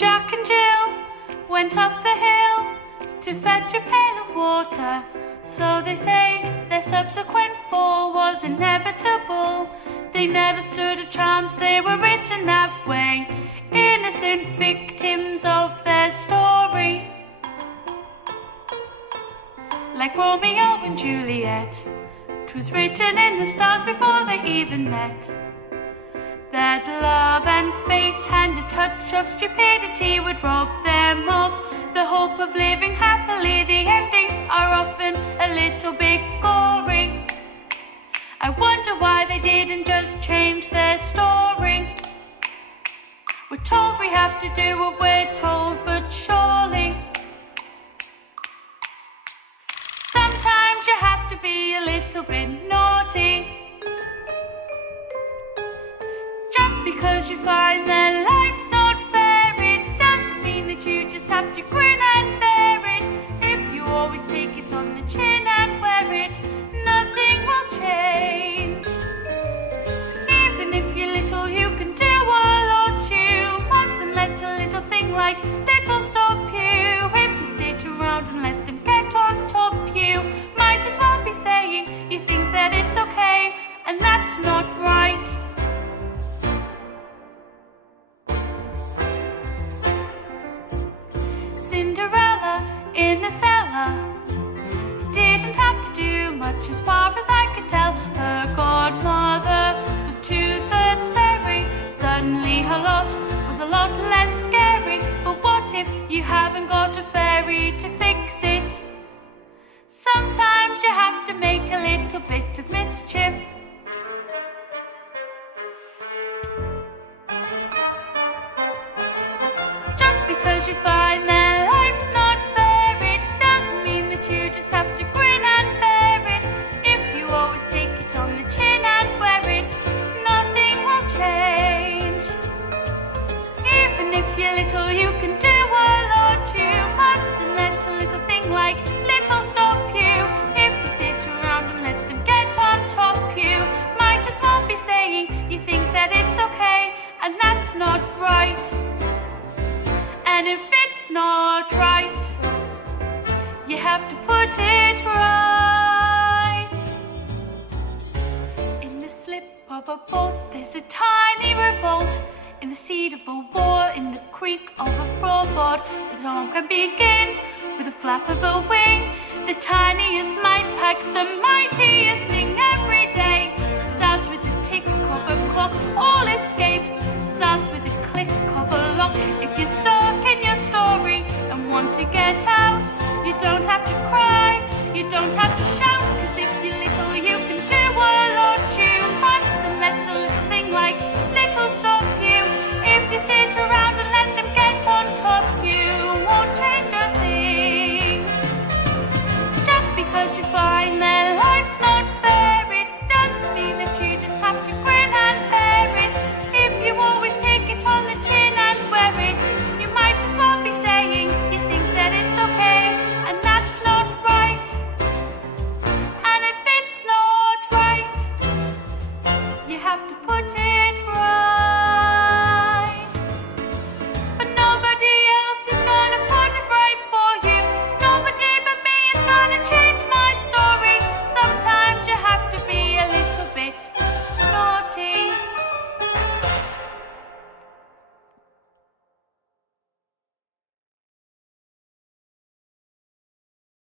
Jack and Jill went up the hill to fetch a pail of water. So they say their subsequent fall was inevitable. They never stood a chance, they were written that way, innocent victims of their story. Like Romeo and Juliet, 'twas written in the stars before they even met, that love and fate and a touch of stupidity would rob them of the hope of living happily. The endings are often a little bit gory. I wonder why they didn't just change their story. We're told we have to do what we're told, but surely sometimes you have to be a little bit naughty. Just because you find that life's not fair, it doesn't mean that you just have to grin and bear it. If you always take it on the chin and wear it, nothing will change. Even if you're little, you can do a lot you must, and let a little thing like little stop you. If you sit around and let them get on top you, might as well be saying you think that it's okay, and that's not right. Cinderella in a cellar didn't have to do much as far as I could tell. Her godmother was 2/3 fairy. Suddenly her lot was a lot less scary. But what if you haven't got a fairy to fix it? Sometimes you have to make a little bit of mischief. Just because you find that life's not fair, it doesn't mean that you just have to grin and bear it. If you always take it on the chin and wear it, nothing will change. Even if you're little, you can do a lot you must, and let a little thing like little stop you. If you sit around and let them get on top you, might as well be saying you think that it's okay, and that's not right. And if it's not right, you have to put it right. In the slip of a bolt, there's a tiny revolt. In the seed of a war, in the creak of a floorboard, the dawn can begin with a flap of a wing. The tiniest might pass